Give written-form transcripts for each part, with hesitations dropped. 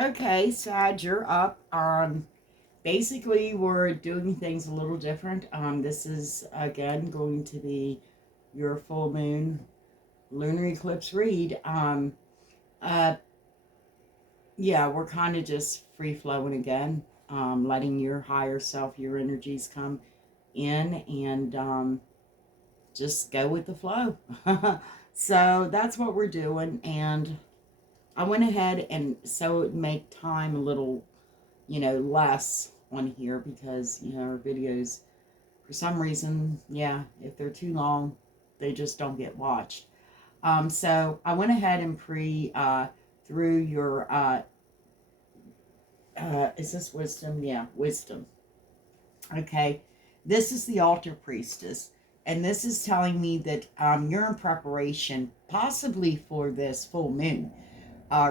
Okay, Sag, you're up. Basically, we're doing things a little different. This is again going to be your full moon lunar eclipse read. Uh, yeah, we're kind of just free flowing again, letting your higher self, your energies come in and just go with the flow. So that's what we're doing, and I went ahead and so it would make time a little less on here because, our videos, for some reason, yeah, if they're too long, they just don't get watched. So I went ahead and through your, is this wisdom? Yeah, wisdom. Okay. This is the altar priestess. And this is telling me that you're in preparation, possibly for this full moon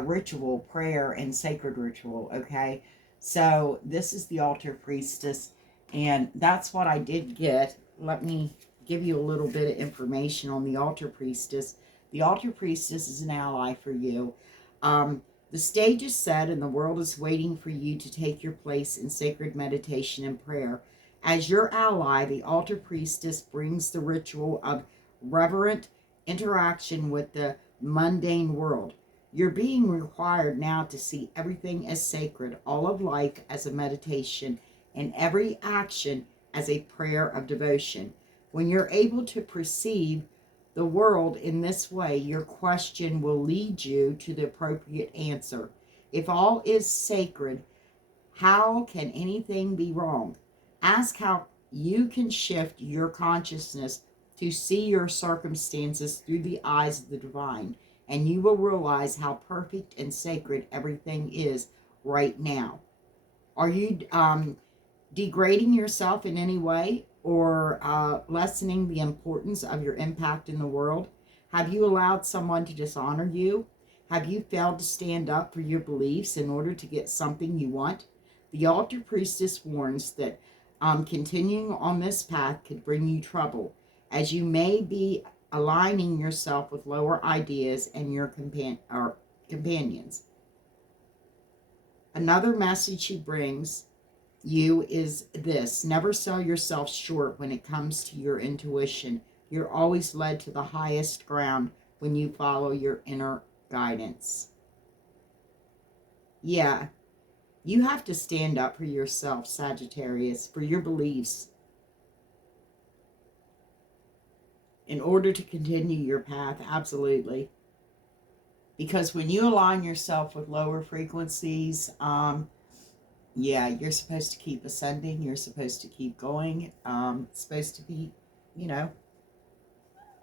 ritual, prayer, and sacred ritual. Okay, so this is the altar priestess, and that's what I did get. Let me give you a little bit of information on the altar priestess. The altar priestess is an ally for you. The stage is set, and the world is waiting for you to take your place in sacred meditation and prayer. As your ally, the altar priestess brings the ritual of reverent interaction with the mundane world. You're being required now to see everything as sacred, all of life as a meditation, and every action as a prayer of devotion. When you're able to perceive the world in this way, your question will lead you to the appropriate answer. If all is sacred, how can anything be wrong? Ask how you can shift your consciousness to see your circumstances through the eyes of the divine, and you will realize how perfect and sacred everything is right now. Are you degrading yourself in any way or lessening the importance of your impact in the world? Have you allowed someone to dishonor you? Have you failed to stand up for your beliefs in order to get something you want? The altar priestess warns that continuing on this path could bring you trouble, as you may be aligning yourself with lower ideas and your companions. Another message she brings you is this: never sell yourself short when it comes to your intuition. You're always led to the highest ground when you follow your inner guidance. Yeah, you have to stand up for yourself, Sagittarius, for your beliefs in order to continue your path. Absolutely. Because when you align yourself with lower frequencies, yeah, you're supposed to keep ascending. You're supposed to keep going. Supposed to be, you know,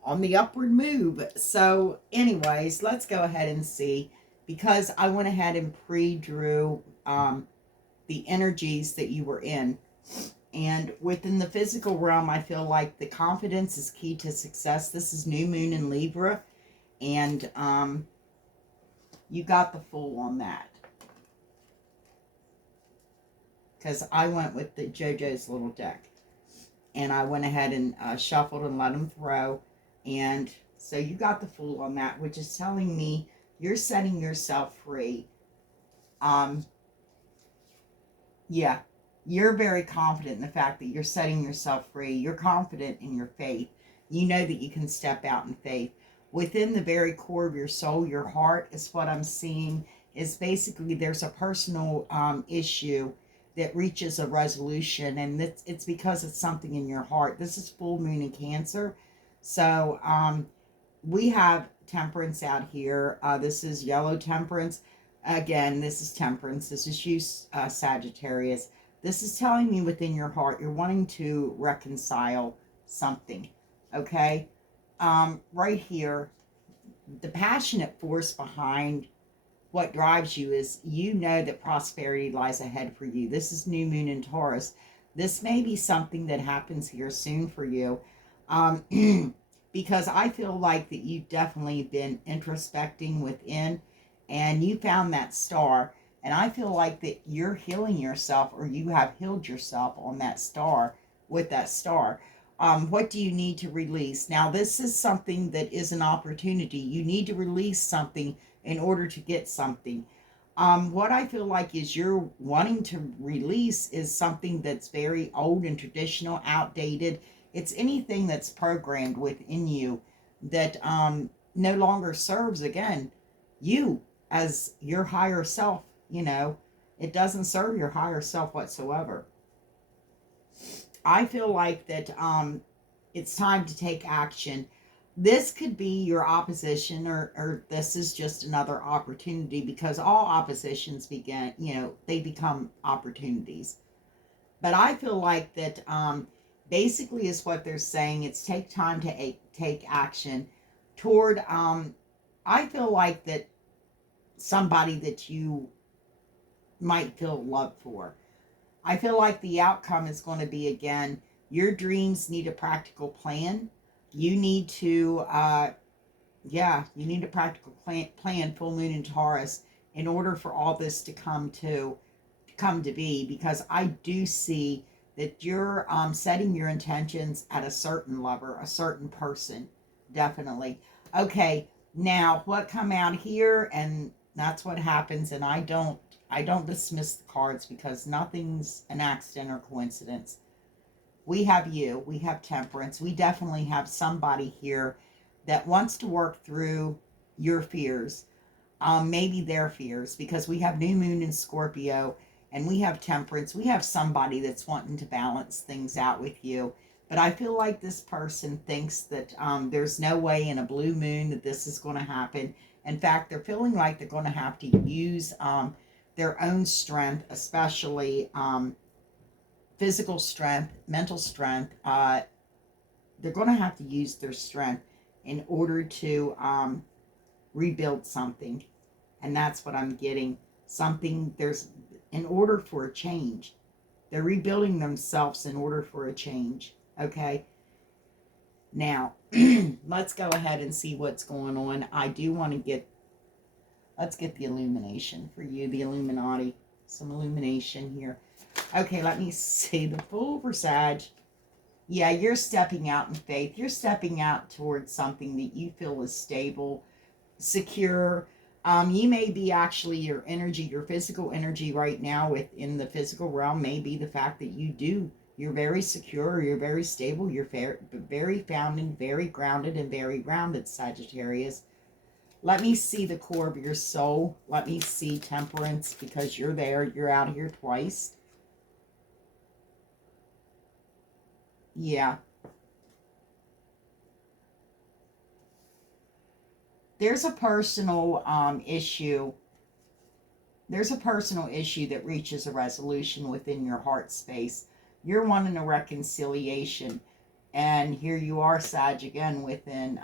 on the upward move. So, anyways, let's go ahead and see. Because I went ahead and pre-drew the energies that you were in. And within the physical realm, I feel like the confidence is key to success. This is new moon in Libra, and you got the Fool on that. Because I went with the JoJo's little deck, and I went ahead and shuffled and let them throw, and so you got the Fool on that, which is telling me you're setting yourself free. Um, yeah, you're very confident in the fact that you're setting yourself free. You're confident in your faith. You know that you can step out in faith. Within the very core of your soul, your heart is what I'm seeing is basically there's a personal issue that reaches a resolution, and it's because it's something in your heart. This is full moon in Cancer. So we have temperance out here. This is yellow temperance. Again, this is temperance. This is you, Sagittarius. This is telling me within your heart you're wanting to reconcile something. Okay? Right here, the passionate force behind what drives you is you know that prosperity lies ahead for you. This is new moon in Taurus. This may be something that happens here soon for you. Because I feel like that you've definitely been introspecting within and you found that star. And I feel like that you're healing yourself or you have healed yourself on that star with that star. What do you need to release? Now, this is something that is an opportunity. You need to release something in order to get something. What I feel like is you're wanting to release is something that's very old and traditional, outdated. It's anything that's programmed within you that no longer serves, again, you as your higher self. It doesn't serve your higher self whatsoever. I feel like that it's time to take action. This could be your opposition, or this is just another opportunity, because all oppositions they become opportunities. But I feel like that basically is what they're saying. It's take time to take action toward, I feel like that somebody that you might feel love for. I feel like the outcome is going to be, again, your dreams need a practical plan. You need to, you need a practical plan, full moon in Taurus, in order for all this to come to be. Because I do see that you're setting your intentions at a certain lover, a certain person, definitely. Okay, now what come out here, and that's what happens. And I don't dismiss the cards, because nothing's an accident or coincidence. We have you, we have Temperance, we definitely have somebody here that wants to work through your fears, maybe their fears, because we have New Moon in Scorpio, and we have Temperance. We have somebody that's wanting to balance things out with you. But I feel like this person thinks that there's no way in a blue moon that this is going to happen. In fact, they're feeling like they're going to have to use their own strength, especially physical strength, mental strength. They're going to have to use their strength in order to rebuild something. And that's what I'm getting. In order for a change. They're rebuilding themselves in order for a change. Okay? Now, let's go ahead and see what's going on. I do want to let's get the illumination for you, the Illuminati. Some illumination here. Okay, let me see the Fool for Sag. Yeah, you're stepping out in faith. You're stepping out towards something that you feel is stable, secure. You may be actually your energy, your physical energy right now within the physical realm may be the fact that you're very secure, you're very stable, you're very founded, very grounded, and very grounded, Sagittarius. Let me see the core of your soul. Let me see Temperance, because you're there. You're out here twice. Yeah. There's a personal issue. There's a personal issue that reaches a resolution within your heart space. You're wanting a reconciliation. And here you are, Sag, again within.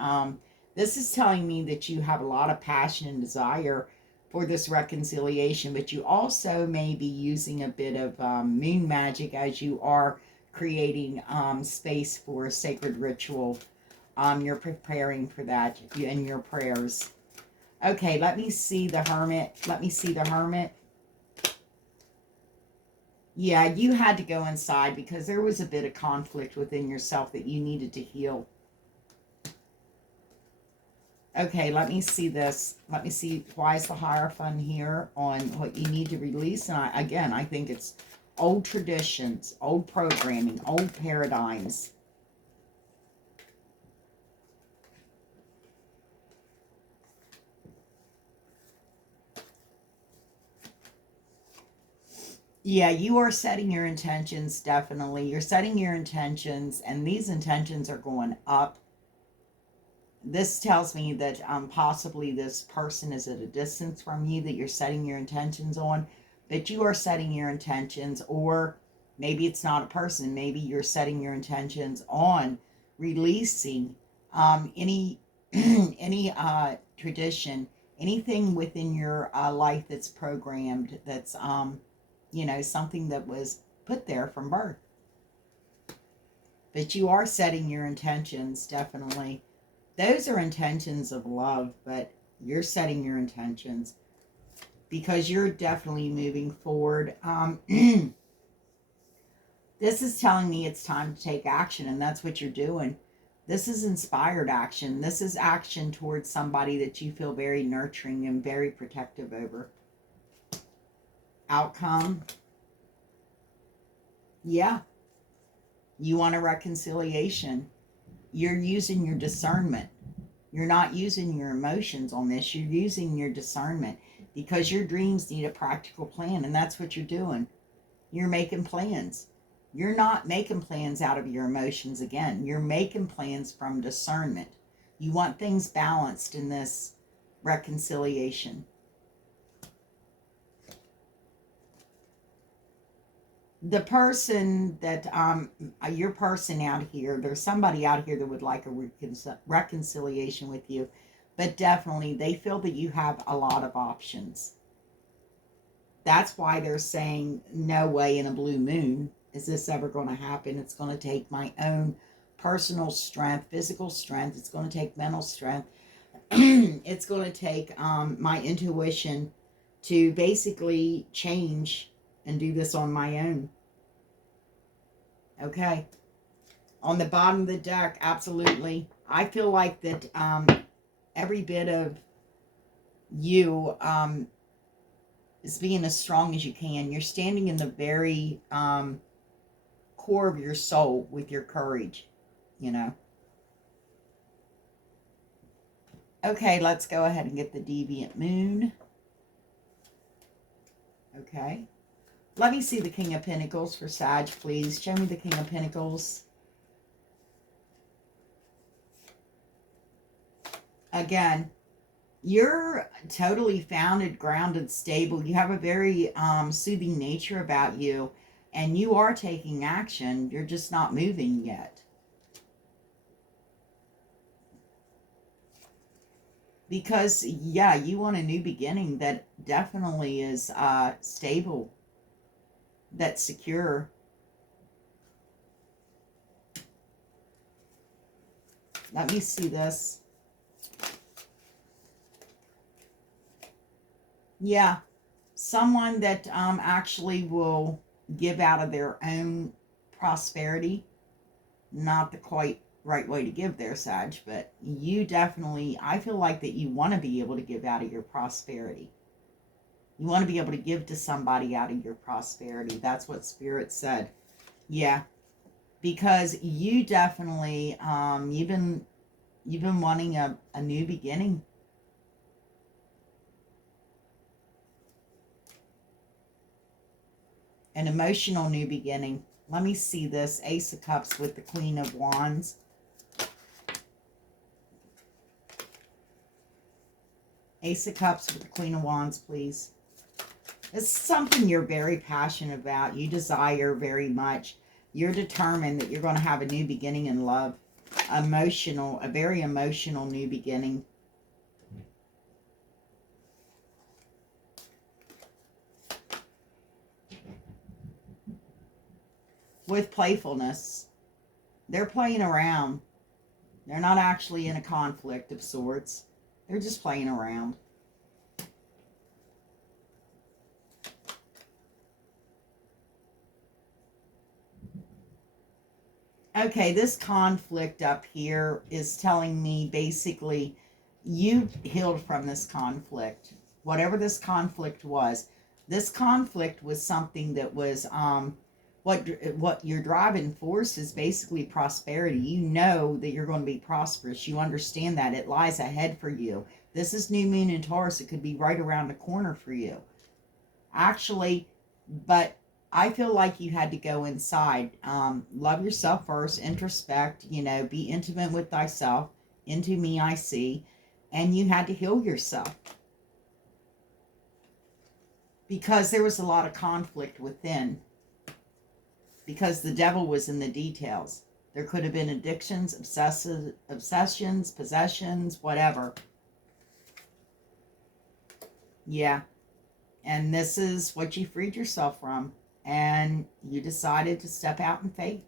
This is telling me that you have a lot of passion and desire for this reconciliation, but you also may be using a bit of moon magic as you are creating space for a sacred ritual. You're preparing for that in your prayers. Okay, let me see the Hermit. Let me see the Hermit. Yeah, you had to go inside because there was a bit of conflict within yourself that you needed to heal. Okay, let me see this. Let me see, why is the Hierophant here on what you need to release? And I think it's old traditions, old programming, old paradigms. Yeah, you are setting your intentions, definitely. You're setting your intentions, and these intentions are going up. This tells me that possibly this person is at a distance from you that you're setting your intentions on, but you are setting your intentions, or maybe it's not a person, maybe you're setting your intentions on releasing any any tradition, anything within your life that's programmed, that's something that was put there from birth. But you are setting your intentions, definitely. Those are intentions of love, but you're setting your intentions because you're definitely moving forward. This is telling me it's time to take action, and that's what you're doing. This is inspired action. This is action towards somebody that you feel very nurturing and very protective over. outcome. Yeah. You want a reconciliation. You're using your discernment. You're not using your emotions on this. You're using your discernment because your dreams need a practical plan, and that's what you're doing. You're making plans. You're not making plans out of your emotions again. You're making plans from discernment. You want things balanced in this reconciliation. The person that, your person out here, there's somebody out here that would like a reconciliation with you, but definitely they feel that you have a lot of options. That's why they're saying, no way in a blue moon is this ever going to happen. It's going to take my own personal strength, physical strength. It's going to take mental strength. It's going to take my intuition to basically change and do this on my own. Okay. On the bottom of the deck, absolutely. I feel like that every bit of you is being as strong as you can. You're standing in the very core of your soul with your courage, you know. Okay, let's go ahead and get the deviant moon. Okay. Let me see the King of Pentacles for Sag, please. Show me the King of Pentacles. Again, you're totally founded, grounded, stable. You have a very soothing nature about you, and you are taking action. You're just not moving yet. Because, yeah, you want a new beginning that definitely is stable, that's secure. Let me see this. Yeah, someone that actually will give out of their own prosperity. Not the quite right way to give there, Sag, but you definitely, I feel like that you want to be able to give out of your prosperity. You want to be able to give to somebody out of your prosperity. That's what Spirit said. Yeah, because you definitely, you've been wanting a new beginning. An emotional new beginning. Let me see this. Ace of Cups with the Queen of Wands. Ace of Cups with the Queen of Wands, please. It's something you're very passionate about. You desire very much. You're determined that you're going to have a new beginning in love. Emotional, a very emotional new beginning. With playfulness. They're playing around. They're not actually in a conflict of sorts. They're just playing around. Okay, this conflict up here is telling me basically you healed from this conflict. Whatever this conflict was something that was what your driving force is basically prosperity. You know that you're going to be prosperous. You understand that it lies ahead for you. This is new moon in Taurus. It could be right around the corner for you. Actually, but I feel like you had to go inside. Love yourself first, introspect, be intimate with thyself. Into me I see. And you had to heal yourself. Because there was a lot of conflict within. Because the devil was in the details. There could have been addictions, obsessions, possessions, whatever. Yeah. And this is what you freed yourself from. And you decided to step out in faith.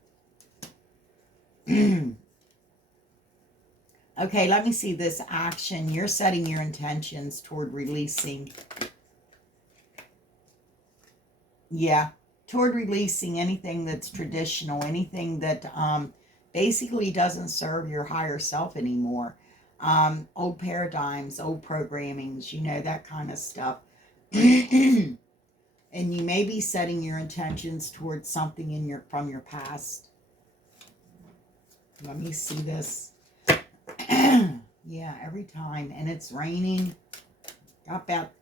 Okay, let me see this action. You're setting your intentions toward releasing. Yeah, toward releasing anything that's traditional, anything that basically doesn't serve your higher self anymore. Old paradigms, old programmings, that kind of stuff. And you may be setting your intentions towards something in your from your past. Let me see this. Yeah, every time. And it's raining. Got back,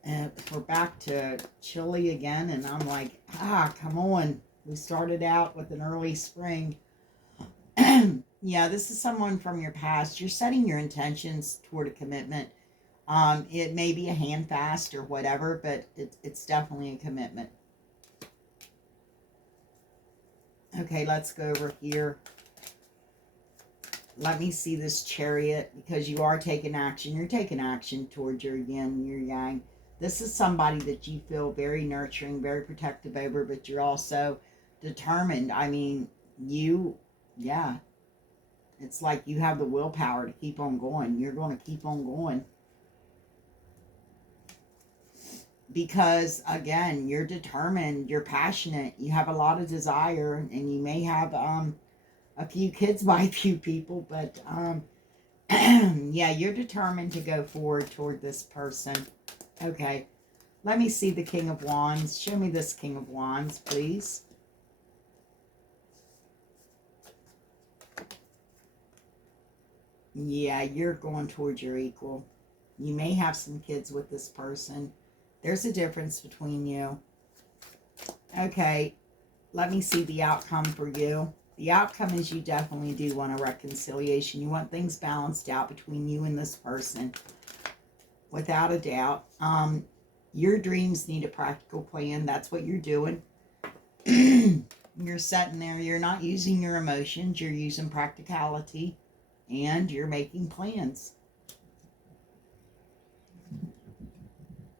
we're back to chilly again. And I'm like, come on. We started out with an early spring. Yeah, this is someone from your past. You're setting your intentions toward a commitment. It may be a hand fast or whatever, but it's definitely a commitment. Okay, let's go over here. Let me see this Chariot, because you are taking action. You're taking action towards your yin, your yang. This is somebody that you feel very nurturing, very protective over, but you're also determined. I mean, yeah, it's like you have the willpower to keep on going. You're going to keep on going. Because, again, you're determined, you're passionate, you have a lot of desire, and you may have a few kids by a few people, but yeah, you're determined to go forward toward this person. Okay, let me see the King of Wands. Show me this King of Wands, please. Yeah, you're going towards your equal. You may have some kids with this person. There's a difference between you. Okay, let me see the outcome for you. The outcome is you definitely do want a reconciliation. You want things balanced out between you and this person. Without a doubt. Your dreams need a practical plan. That's what you're doing. You're sitting there. You're not using your emotions. You're using practicality. And you're making plans.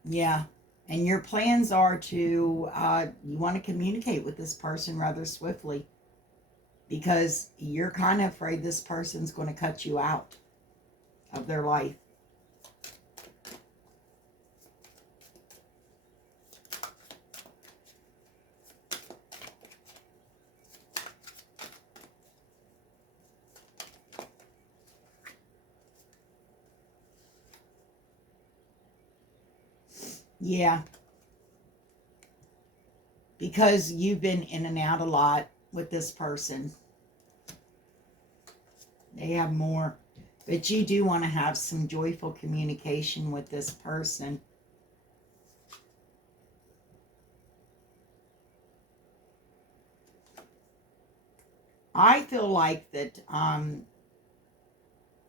Yeah. And your plans are to, you want to communicate with this person rather swiftly. Because you're kind of afraid this person's going to cut you out of their life. Yeah. Because you've been in and out a lot with this person. They have more. But you do want to have some joyful communication with this person. I feel like that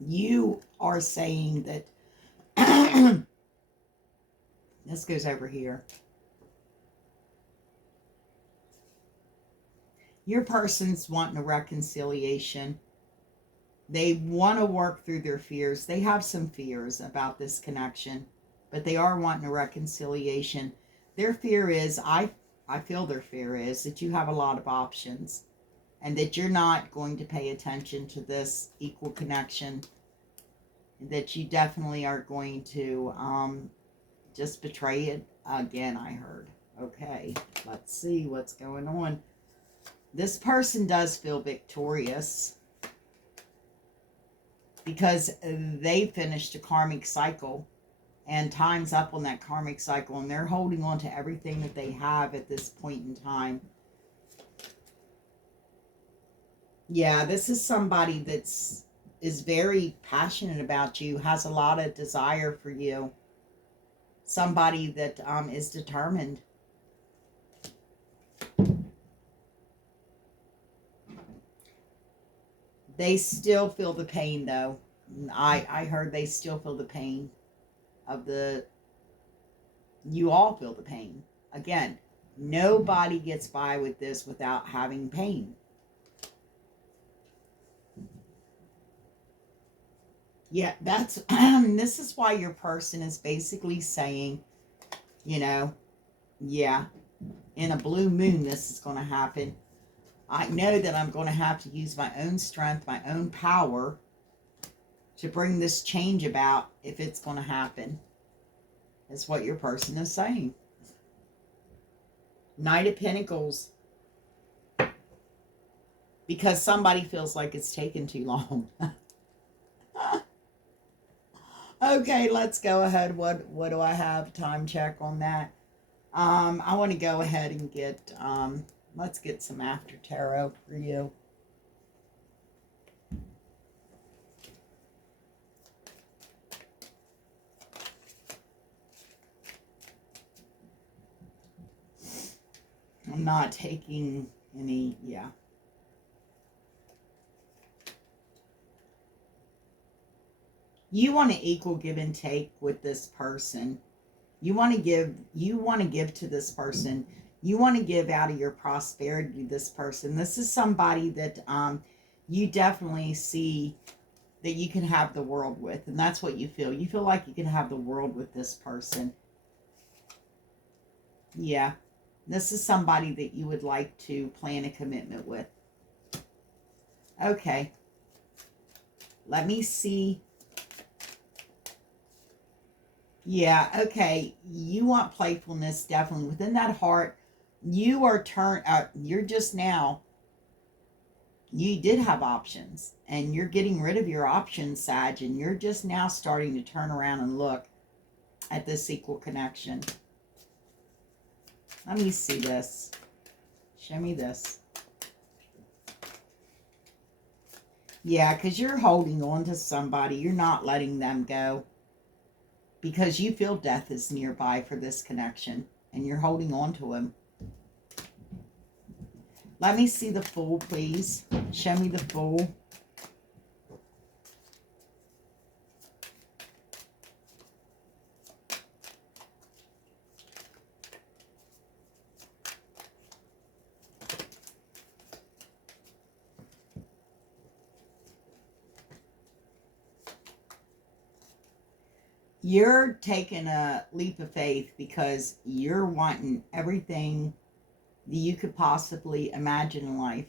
you are saying that this goes over here. Your person's wanting a reconciliation. They want to work through their fears. They have some fears about this connection, but they are wanting a reconciliation. Their fear is, I feel their fear is that you have a lot of options and that you're not going to pay attention to this equal connection, that you definitely are going to just betray it again, I heard. Okay, let's see what's going on. This person does feel victorious because they finished a karmic cycle and time's up on that karmic cycle, and they're holding on to everything that they have at this point in time. Yeah, this is somebody that's is very passionate about you, has a lot of desire for you. Somebody that is determined. They still feel the pain, though. I heard they still feel the pain of the... You all feel the pain. Again, nobody gets by with this without having pain. Yeah, that's... this is why your person is basically saying, yeah, in a blue moon this is going to happen. I know that I'm going to have to use my own strength, my own power to bring this change about if it's going to happen. That's what your person is saying. Knight of Pentacles. Because somebody feels like it's taken too long. Okay, let's go ahead. What do I have? Time check on that. I want to go ahead and get, let's get some after tarot for you. I'm not taking any, yeah. You want to equal give and take with this person. You want to give to this person. You want to give out of your prosperity to this person. This is somebody that you definitely see that you can have the world with, and that's what you feel. You feel like you can have the world with this person. Yeah. This is somebody that you would like to plan a commitment with. Okay. Let me see. Yeah, okay. You want playfulness, definitely. Within that heart, you are you're just now, you did have options, and you're getting rid of your options, Sag, and you're just now starting to turn around and look at this equal connection. Let me see this. Show me this. Yeah, because you're holding on to somebody. You're not letting them go. Because you feel death is nearby for this connection. And you're holding on to him. Let me see the Fool, please. Show me the Fool. You're taking a leap of faith because you're wanting everything that you could possibly imagine in life.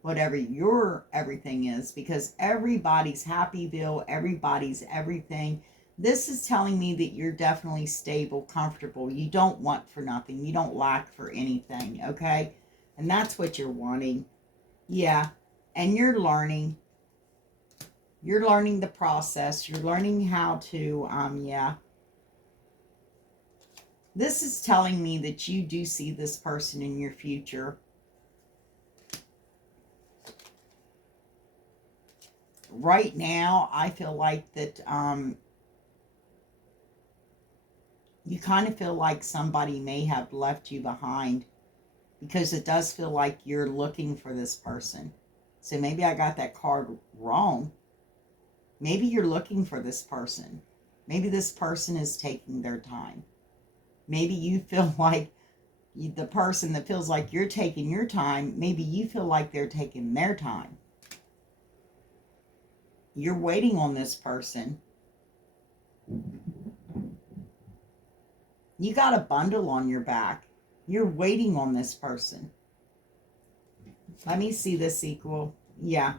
Whatever your everything is, because everybody's Happyville, everybody's everything. This is telling me that you're definitely stable, comfortable. You don't want for nothing. You don't lack for anything, okay? And that's what you're wanting. Yeah. And you're learning. You're learning the process. You're learning how to, yeah. This is telling me that you do see this person in your future. Right now, I feel like that you kind of feel like somebody may have left you behind, because it does feel like you're looking for this person. So maybe I got that card wrong. Maybe you're looking for this person. Maybe this person is taking their time. Maybe you feel like the person that feels like you're taking your time, maybe you feel like they're taking their time. You're waiting on this person. You got a bundle on your back. You're waiting on this person. Let me see this equal. Yeah.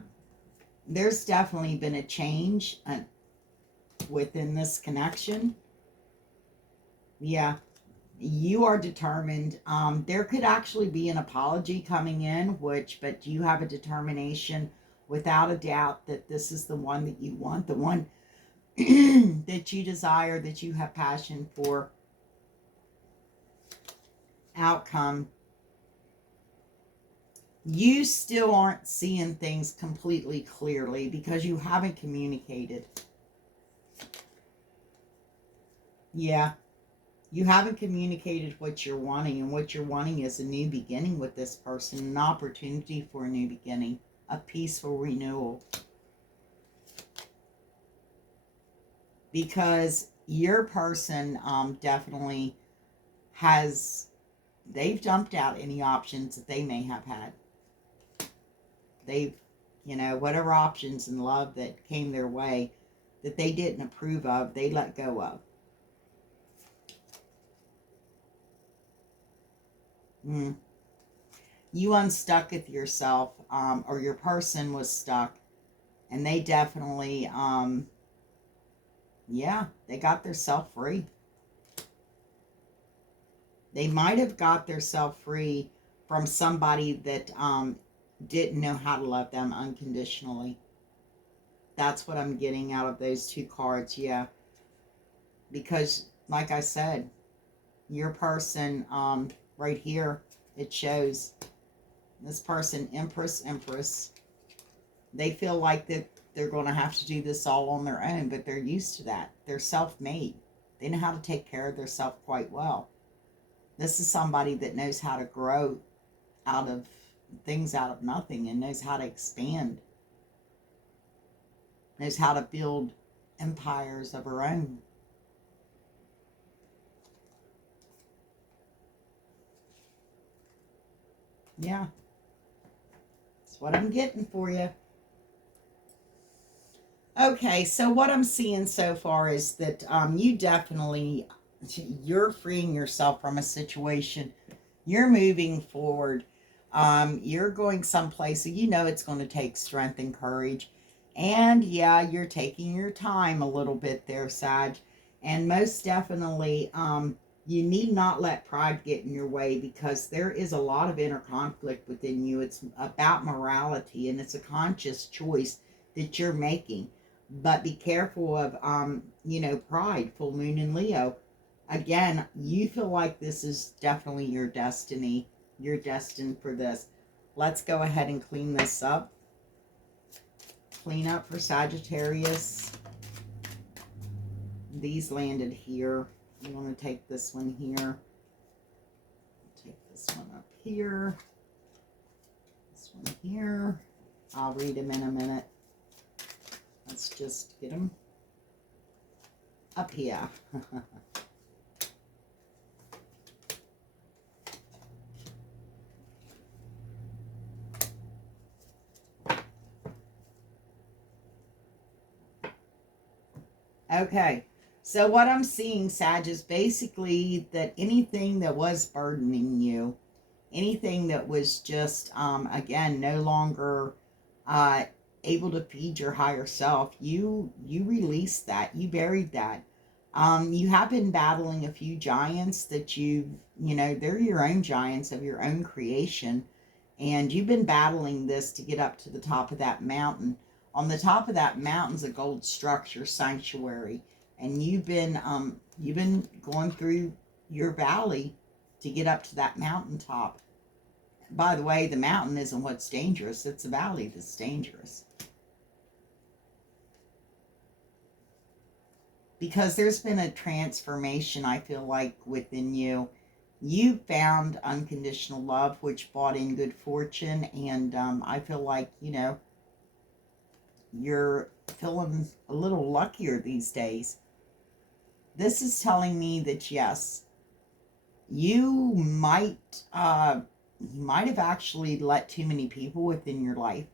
There's definitely been a change within this connection. Yeah. You are determined. There could actually be an apology coming in, but you have a determination without a doubt that this is the one that you want, the one that you desire, that you have passion for. Outcome. You still aren't seeing things completely clearly because you haven't communicated. Yeah. You haven't communicated what you're wanting, and what you're wanting is a new beginning with this person, an opportunity for a new beginning, a peaceful renewal. Because your person definitely they've dumped out any options that they may have had. They've, whatever options in love that came their way that they didn't approve of, they let go of. You unstuck with yourself, or your person was stuck, and they definitely, yeah, they got themselves free. They might have got themselves free from somebody that didn't know how to love them unconditionally. That's what I'm getting out of those two cards, yeah. Because, like I said, your person, right here, it shows this person, Empress, Empress. They feel like that they're going to have to do this all on their own, but they're used to that. They're self-made. They know how to take care of themselves quite well. This is somebody that knows how to grow out of things out of nothing and knows how to expand, knows how to build empires of her own. Yeah, that's what I'm getting for you. Okay, so what I'm seeing so far is that you definitely, you're freeing yourself from a situation. You're moving forward. You're going someplace, so you know it's going to take strength and courage. And yeah, you're taking your time a little bit there, Sag. And most definitely, you need not let pride get in your way, because there is a lot of inner conflict within you. It's about morality, and it's a conscious choice that you're making. But be careful of, pride, full moon in Leo. Again, you feel like this is definitely your destiny. You're destined for this. Let's go ahead and clean this up. Clean up for Sagittarius. These landed here. I'm going to take this one here. Take this one up here. This one here. I'll read them in a minute. Let's just get them up here. Okay, so what I'm seeing, Sag, is basically that anything that was burdening you, anything that was just, again, no longer able to feed your higher self, you released that, you buried that. You have been battling a few giants that they're your own giants of your own creation, and you've been battling this to get up to the top of that mountain. On the top of that mountain's a gold structure sanctuary, and you've been going through your valley to get up to that mountaintop. By the way, the mountain isn't what's dangerous, it's the valley that's dangerous. Because there's been a transformation, I feel like, within you. You found unconditional love, which brought in good fortune, and I feel like, you're feeling a little luckier these days. This is telling me that yes, you might have actually let too many people within your life,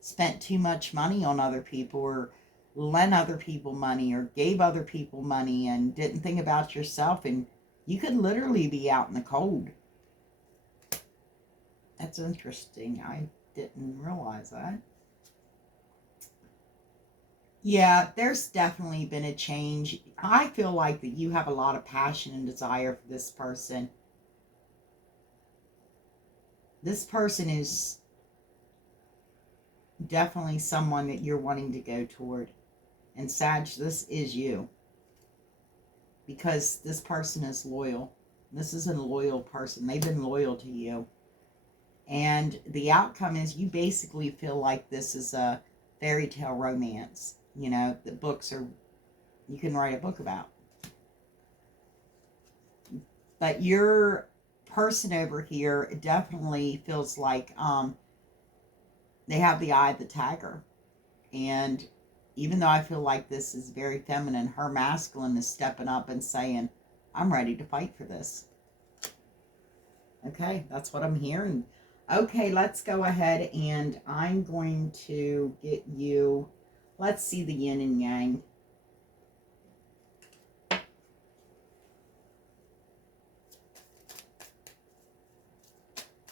spent too much money on other people, or lent other people money, or gave other people money, and didn't think about yourself, and you could literally be out in the cold. That's interesting. I didn't realize that. Yeah, there's definitely been a change. I feel like that you have a lot of passion and desire for this person. This person is definitely someone that you're wanting to go toward. And Sag, this is you. Because this person is loyal. This is a loyal person. They've been loyal to you. And the outcome is you basically feel like this is a fairy tale romance. The books are, you can write a book about. But your person over here definitely feels like they have the eye of the tiger. And even though I feel like this is very feminine, her masculine is stepping up and saying, I'm ready to fight for this. Okay, that's what I'm hearing. Okay, let's go ahead, and I'm going to get you, let's see the yin and yang.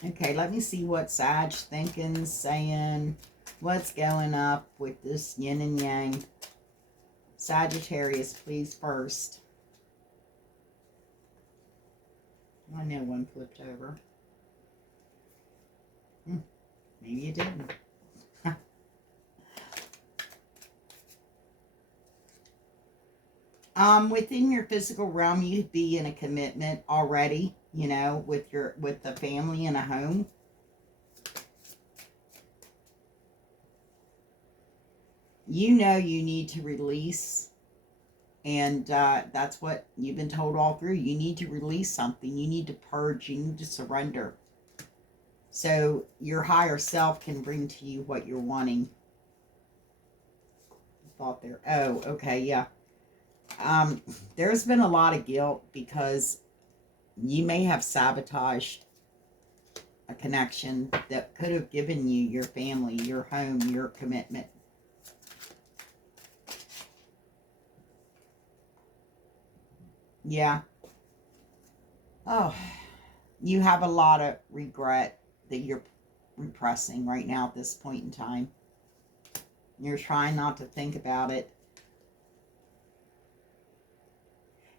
Okay, let me see what Sag's thinking, saying, what's going up with this yin and yang. Sagittarius, please, first. I know one flipped over. Maybe you didn't. Within your physical realm, you could be in a commitment already, you know, with the family and a home. You know you need to release, and that's what you've been told all through. You need to release something. You need to purge. You need to surrender. So your higher self can bring to you what you're wanting. Thought there. Oh, okay, yeah. There's been a lot of guilt because you may have sabotaged a connection that could have given you your family, your home, your commitment. Yeah. Oh, you have a lot of regret that you're repressing right now at this point in time. You're trying not to think about it.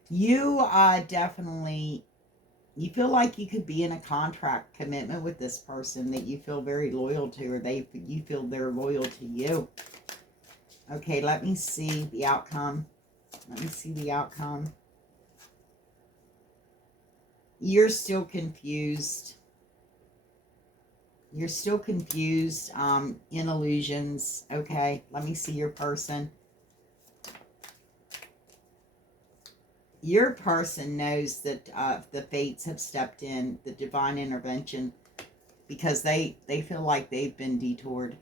You definitely, you feel like you could be in a contract commitment with this person that you feel very loyal to, or you feel they're loyal to you. Okay, let me see the outcome. Let me see the outcome. You're still confused. You're still confused in illusions. Okay, let me see your person. Your person knows that the fates have stepped in, the divine intervention, because they feel like they've been detoured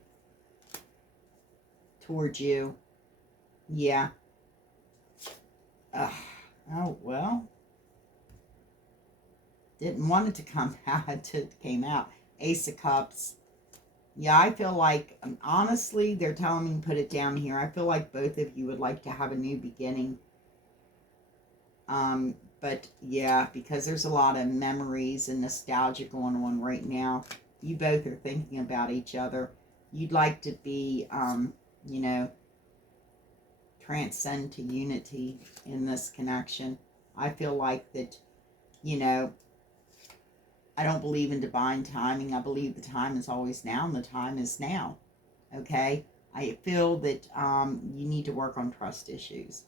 towards you. Yeah. Oh, well. Didn't want it to come out. It came out. Ace of Cups. Yeah, I feel like, honestly, they're telling me to put it down here. I feel like both of you would like to have a new beginning. But yeah, because there's a lot of memories and nostalgia going on right now. You both are thinking about each other. You'd like to be, you know, transcend to unity in this connection. I feel like that, you know, I don't believe in divine timing. I believe the time is always now, and the time is now. Okay? I feel that you need to work on trust issues.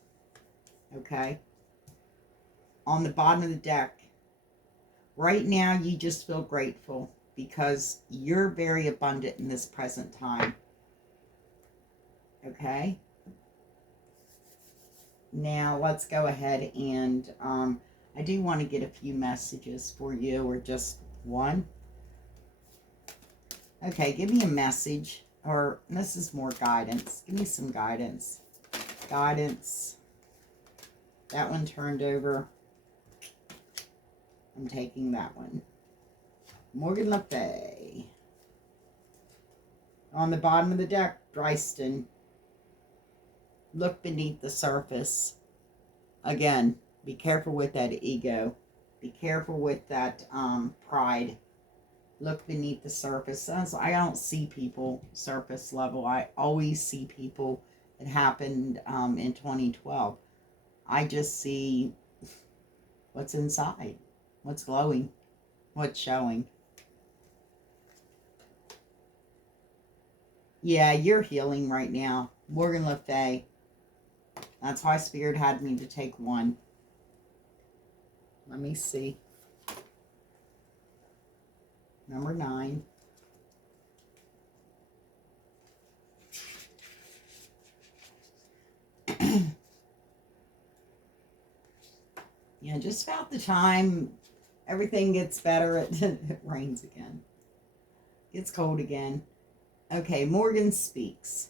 Okay? On the bottom of the deck, right now you just feel grateful because you're very abundant in this present time. Okay? Now let's go ahead and I do want to get a few messages for you, or just one. Okay, give me a message, or this is more guidance. Give me some guidance. Guidance. That one turned over. I'm taking that one. Morgan Le Fay. On the bottom of the deck, Dryston. Look beneath the surface. Again, be careful with that ego. Be careful with that pride. Look beneath the surface. I don't see people surface level. I always see people. It happened in 2012. I just see what's inside, what's glowing, what's showing. Yeah, you're healing right now. Morgan Le Fay. That's why Spirit had me to take one. Let me see. Number 9. Yeah, just about the time everything gets better, it rains again. Gets cold again. Okay, Morgan speaks.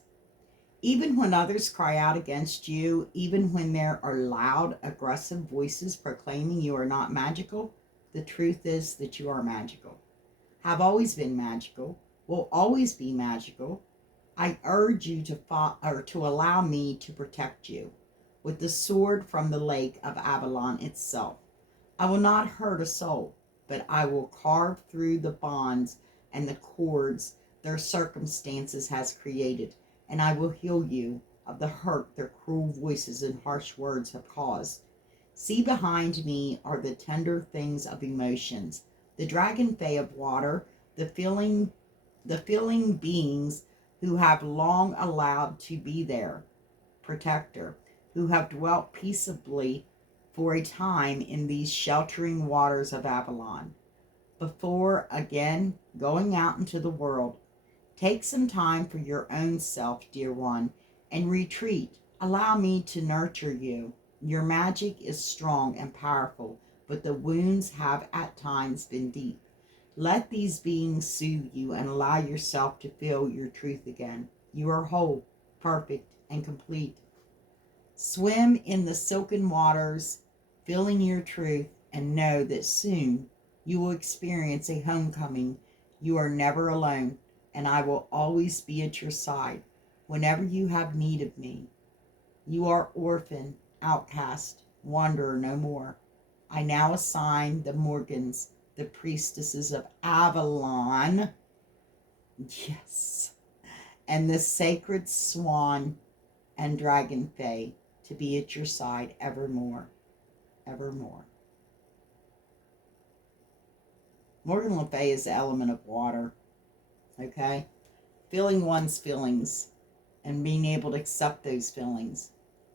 Even when others cry out against you, even when there are loud, aggressive voices proclaiming you are not magical, the truth is that you are magical. Have always been magical, will always be magical. I urge you to allow me to protect you with the sword from the lake of Avalon itself. I will not hurt a soul, but I will carve through the bonds and the cords their circumstances has created, and I will heal you of the hurt their cruel voices and harsh words have caused. See, behind me are the tender things of emotions, the dragon fae of water, the feeling beings who have long allowed to be there. Protector. who have dwelt peaceably for a time in these sheltering waters of Avalon. Before again going out into the world, take some time for your own self, dear one, and retreat. Allow me to nurture you. Your magic is strong and powerful, but the wounds have at times been deep. Let these beings soothe you and allow yourself to feel your truth again. You are whole, perfect, and complete. Swim in the silken waters, feeling your truth, and know that soon you will experience a homecoming. You are never alone, and I will always be at your side whenever you have need of me. You are orphan, outcast, wanderer no more. I now assign the Morgans, the priestesses of Avalon, yes, and the sacred swan and dragon fae to be at your side evermore, evermore. Morgan Le Fay is the element of water, okay? Feeling one's feelings and being able to accept those feelings.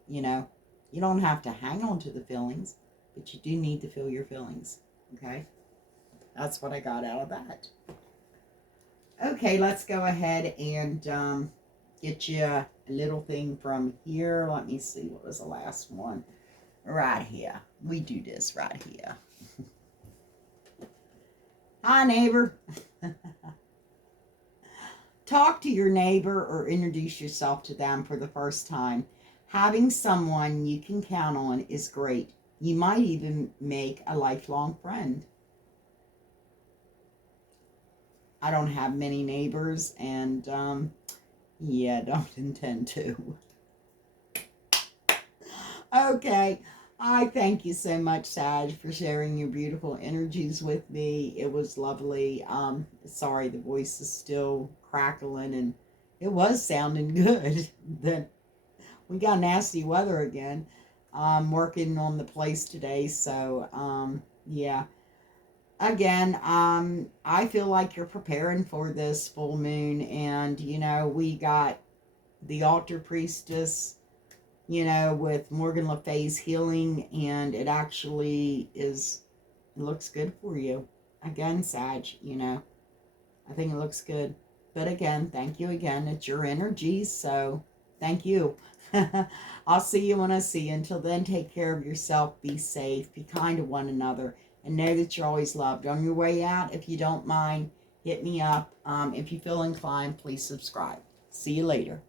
You know, you don't have to hang on to the feelings, but you do need to feel your feelings, okay? That's what I got out of that. Okay, let's go ahead and get you a little thing from here. Let me see, what was the last one? Right here. We do this right here. Hi, neighbor. Talk to your neighbor or introduce yourself to them for the first time. Having someone you can count on is great. You might even make a lifelong friend. I don't have many neighbors, and yeah, don't intend to. Okay. I thank you so much, Sag, for sharing your beautiful energies with me. It was lovely. Sorry, the voice is still crackling, and it was sounding good. Then we got nasty weather again. I'm working on the place today, so yeah. Again, I feel like you're preparing for this full moon, and we got the altar priestess, with Morgan Le Fay's healing, and it actually it looks good for you. Again, Sag, I think it looks good. But again, thank you again. It's your energies, so thank you. I'll see you when I see you. Until then, take care of yourself. Be safe. Be kind to one another. And know that you're always loved. On your way out, if you don't mind, hit me up. If you feel inclined, please subscribe. See you later.